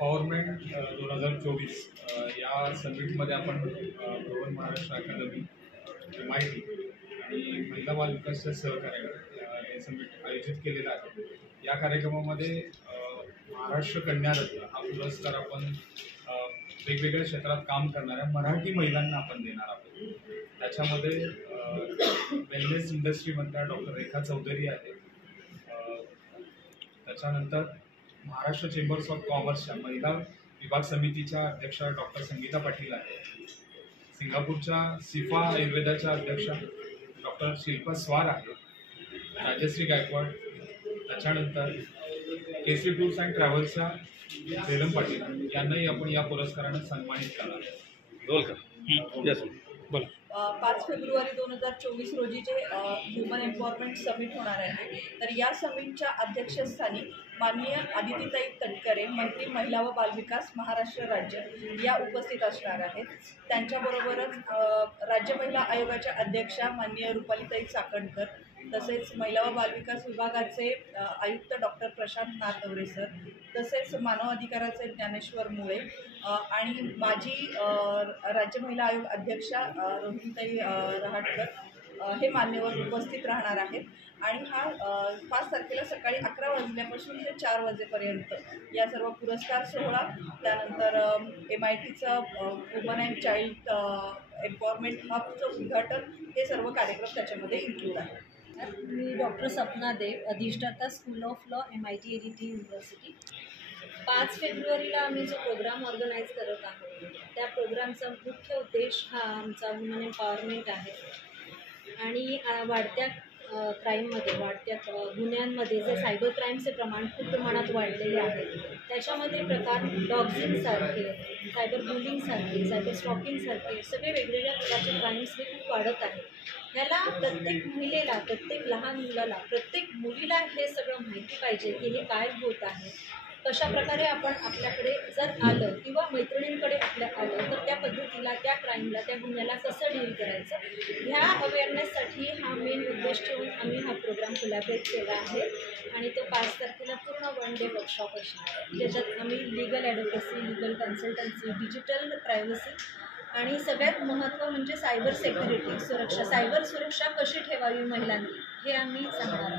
Empowerment 2024 या समिटमध्ये आपण भवन महाराष्ट्र अकादमी, MIT आणि महिला बाल विकासच्या सहकार्याने हे समिट आयोजित केलेलं आहे. या कार्यक्रमामध्ये महाराष्ट्र कन्यारत्न हा पुरस्कार आपण वेगवेगळ्या क्षेत्रात काम करणाऱ्या मराठी महिलांना आपण देणार आहोत. त्याच्यामध्ये वेलनेस इंडस्ट्रीमधल्या डॉक्टर रेखा चौधरी आहेत. त्याच्यानंतर महाराष्ट्र चेंबर्स ऑफ कॉमर्सच्या महिला विभाग समितीच्या अध्यक्षा डॉक्टर संगीता पाटील आहेत. सिंगापूरच्या सिफा आयुर्वेदाच्या अध्यक्षा डॉक्टर शिल्पा स्वार आहेत. राजश्री गायकवाड. त्याच्यानंतर केसरी टूर्स अँड ट्रॅव्हल्सच्या झेलम पाटील यांनाही आपण या पुरस्कारानं सन्मानित करणार आहोत. 5 फेब्रुवारी 2024 रोजी जे ह्युमन एम्पॉवरमेंट समिट होणार आहे, तर या समिटच्या अध्यक्षस्थानी माननीय आदितीताई तटकरे, मंत्री महिला व बालविकास महाराष्ट्र राज्य या उपस्थित असणार आहेत. त्यांच्याबरोबरच राज्य महिला आयोगाच्या अध्यक्षा माननीय रुपालीताई चाकणकर, तसेच महिला व बालविकास विभागाचे आयुक्त डॉक्टर प्रशांत नारनवरे सर, तसेच मानव अधिकाराचे ज्ञानेश्वर मुळे आणि माजी राज्य महिला आयोग अध्यक्षा रोहिणीताई रहाटकर हे मान्यवर उपस्थित राहणार आहेत. आणि हा 5 तारखेला सकाळी 11 वाजल्यापासून ते 4 वाजेपर्यंत या सर्व पुरस्कार सोहळा, त्यानंतर MITचं वुमन अँड चाइल्ड एम्पॉवरमेंट हबचं उद्घाटन, हे सर्व कार्यक्रम त्याच्यामध्ये इन्क्लूड आहे. मी डॉक्टर सपना देव, अधिष्ठाता school of law, MIT ADT university. 5 फेब्रुवारीला आम्ही जो प्रोग्राम ऑर्गनाईज करत आहोत, त्या प्रोग्रामचा मुख्य उद्देश हा आमचा वुमन एम्पॉवरमेंट आहे. आणि वाढत्या क्राईममध्ये, वाढत्या गुन्ह्यांमध्ये जे सायबर क्राईमचे प्रमाण खूप प्रमाणात वाढलेले आहे, त्याच्यामध्ये प्रकार डॉग्सिंगसारखे, सायबर बुलिंगसारखे, सायबर स्टॉकिंगसारखे सगळे वेगवेगळ्या प्रकारचे क्राईम्स हे खूप वाढत आहेत. ह्याला प्रत्येक महिलेला, प्रत्येक लहान मुलाला, प्रत्येक मुलीला हे सगळं माहिती पाहिजे की हे काय होत आहे, कशाप्रकारे आपण आपल्याकडे जर आलं किंवा मैत्रिणींकडे आपल्या आलं तर त्या पद्धतीला, त्या क्राईमला, त्या गुन्ह्याला कसं डील करायचं, ह्या अवेअरनेससाठी हा मेन उद्देश ठेवून आम्ही हा प्रोग्राम कोलॅबरेट केला आहे. आणि तो 5 तारखेला पूर्ण 1 डे वर्कशॉप असणार आहे, ज्याच्यात आम्ही legal advocacy, legal consultancy, digital privacy आणि सगळ्यात महत्त्व म्हणजे सायबर सेक्युरिटी, सुरक्षा, सायबर सुरक्षा कशी ठेवावी महिलांनी, हे आम्ही सांगणार आहोत.